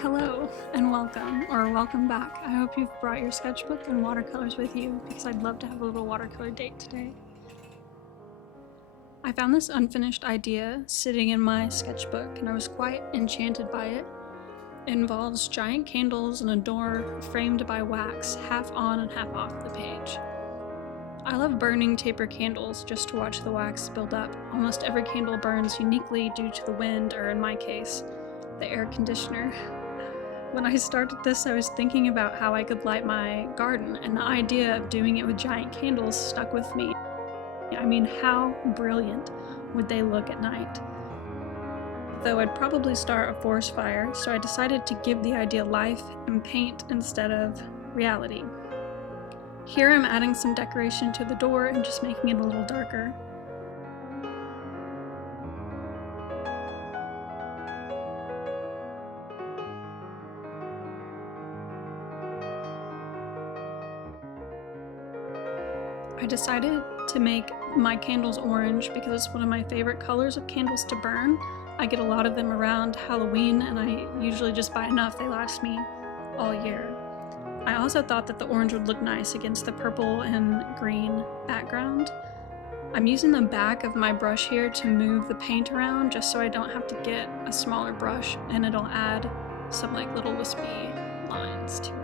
Hello and welcome back. I hope you've brought your sketchbook and watercolors with you because I'd love to have a little watercolor date today. I found this unfinished idea sitting in my sketchbook and I was quite enchanted by it. It involves giant candles and a door framed by wax, half on and half off the page. I love burning taper candles just to watch the wax build up. Almost every candle burns uniquely due to the wind, or in my case, the air conditioner. When I started this, I was thinking about how I could light my garden, and the idea of doing it with giant candles stuck with me. I mean, how brilliant would they look at night? Though I'd probably start a forest fire, so I decided to give the idea life and paint instead of reality. Here I'm adding some decoration to the door and just making it a little darker. I decided to make my candles orange because it's one of my favorite colors of candles to burn. I get a lot of them around Halloween and I usually just buy enough, they last me all year. I also thought that the orange would look nice against the purple and green background. I'm using the back of my brush here to move the paint around just so I don't have to get a smaller brush, and it'll add some like little wispy lines to it.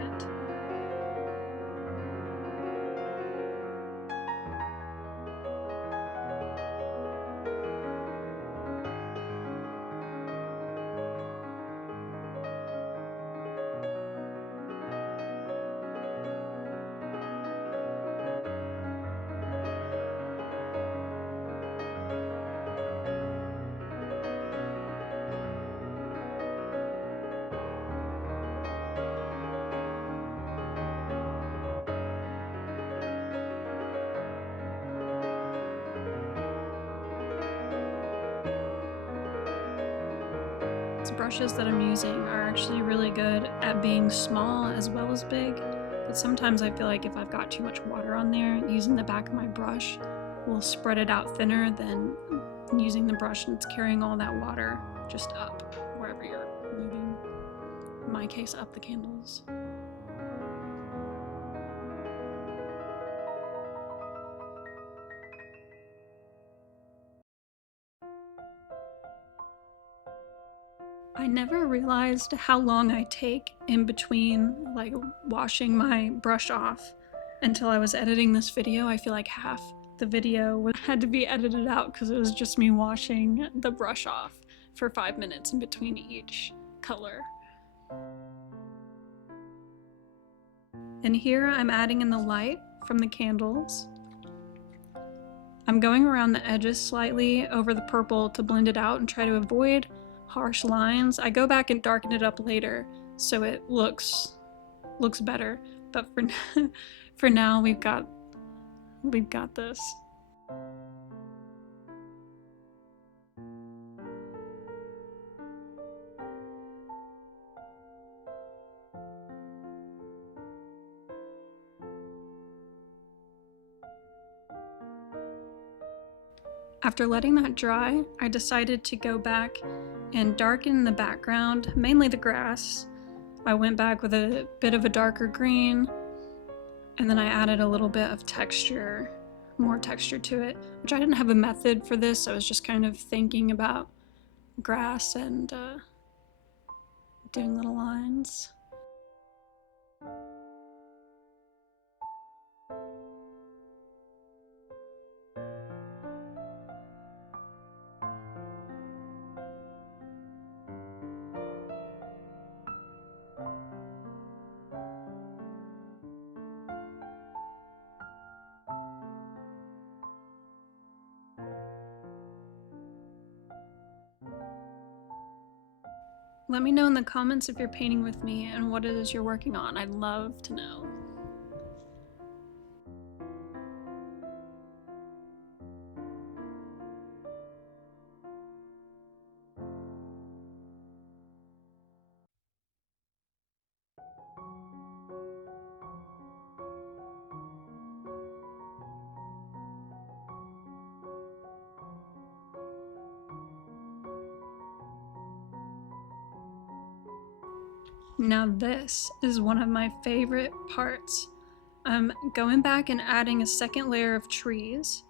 These brushes that I'm using are actually really good at being small as well as big, but sometimes I feel like if I've got too much water on there, using the back of my brush will spread it out thinner than using the brush and it's carrying all that water just up wherever you're moving. In my case, up the candles. I never realized how long I take in between like washing my brush off until I was editing this video. I feel like half the video had to be edited out because it was just me washing the brush off for 5 minutes in between each color. And here I'm adding in the light from the candles. I'm going around the edges slightly over the purple to blend it out and try to avoid harsh lines. I go back and darken it up later so it looks better, but for now we've got this. After letting that dry, I decided to go back and darken the background, mainly the grass. I went back with a bit of a darker green, and then I added a little bit of texture, more texture to it, which I didn't have a method for this. I was just kind of thinking about grass and doing little lines. Let me know in the comments if you're painting with me and what it is you're working on. I'd love to know. Now this is one of my favorite parts. I'm going back and adding a second layer of trees,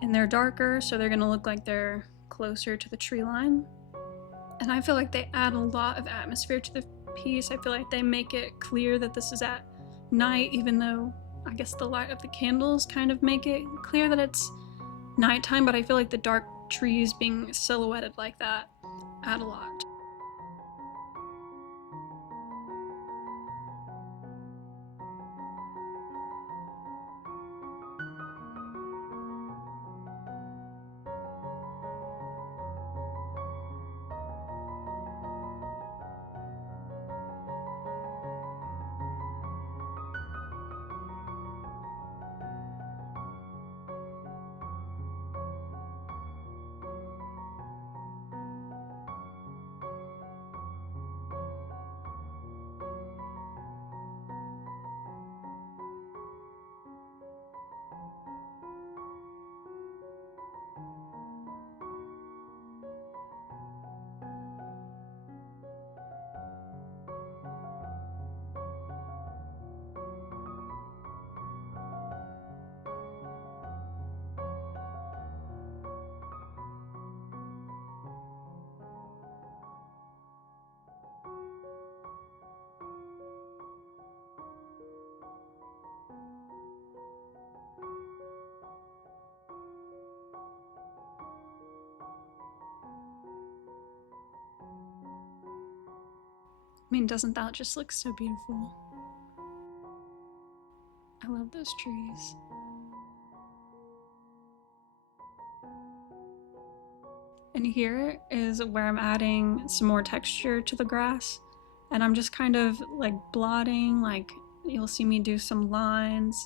and they're darker, so they're gonna look like they're closer to the tree line. And I feel like they add a lot of atmosphere to the piece. I feel like they make it clear that this is at night, even though I guess the light of the candles kind of make it clear that it's nighttime, but I feel like the dark trees being silhouetted like that add a lot. I mean, doesn't that just look so beautiful? I love those trees. And here is where I'm adding some more texture to the grass. And I'm just kind of like blotting, like you'll see me do some lines.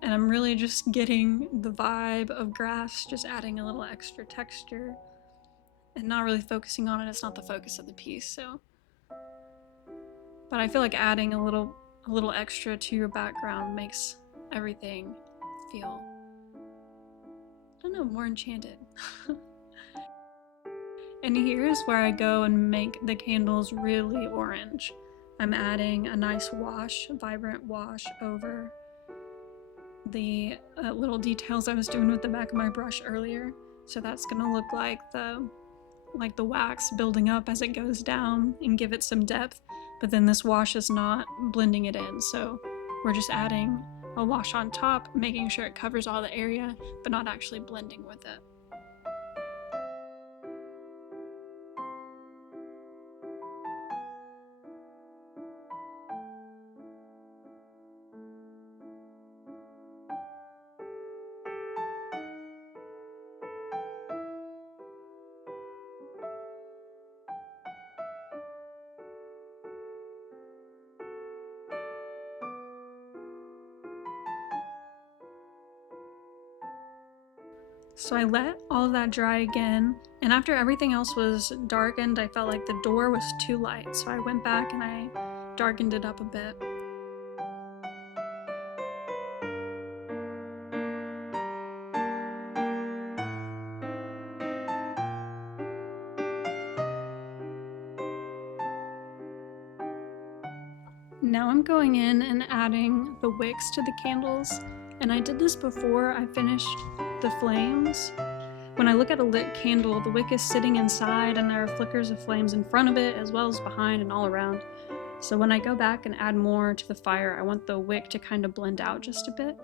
And I'm really just getting the vibe of grass, just adding a little extra texture and not really focusing on it. It's not the focus of the piece, so. But I feel like adding a little extra to your background makes everything feel, I don't know, more enchanted. And here's where I go and make the candles really orange. I'm adding a nice wash, vibrant wash over the little details I was doing with the back of my brush earlier. So that's gonna look like the wax building up as it goes down and give it some depth. But then this wash is not blending it in, so we're just adding a wash on top, making sure it covers all the area, but not actually blending with it. So I let all of that dry again, and after everything else was darkened, I felt like the door was too light, so I went back and I darkened it up a bit. Now I'm going in and adding the wicks to the candles, and I did this before I finished the flames. When I look at a lit candle, the wick is sitting inside and there are flickers of flames in front of it as well as behind and all around. So when I go back and add more to the fire, I want the wick to kind of blend out just a bit.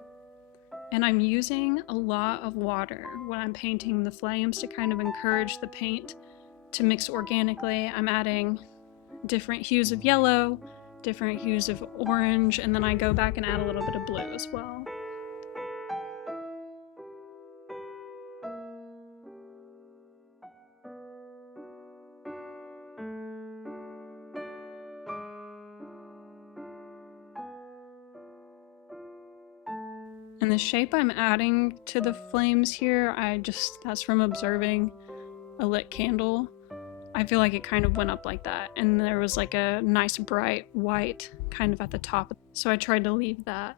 And I'm using a lot of water when I'm painting the flames to kind of encourage the paint to mix organically. I'm adding different hues of yellow, different hues of orange, and then I go back and add a little bit of blue as well. And the shape I'm adding to the flames here, that's from observing a lit candle. I feel like it kind of went up like that, and there was like a nice bright white kind of at the top, so I tried to leave that.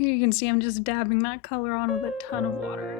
Here you can see I'm just dabbing that color on with a ton of water.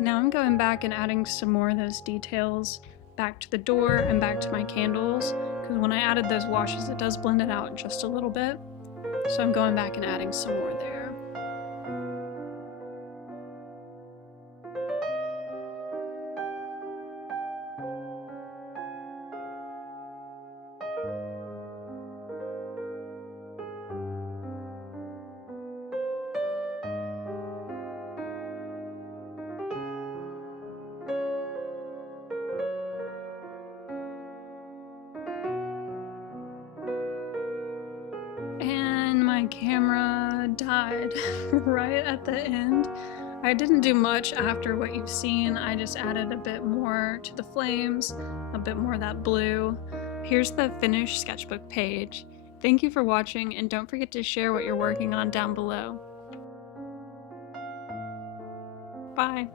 Now I'm going back and adding some more of those details back to the door and back to my candles, because when I added those washes it does blend it out just a little bit. So I'm going back and adding some more there. And my camera died right at the end. I didn't do much after what you've seen. I just added a bit more to the flames, a bit more of that blue. Here's the finished sketchbook page. Thank you for watching, and don't forget to share what you're working on down below. Bye.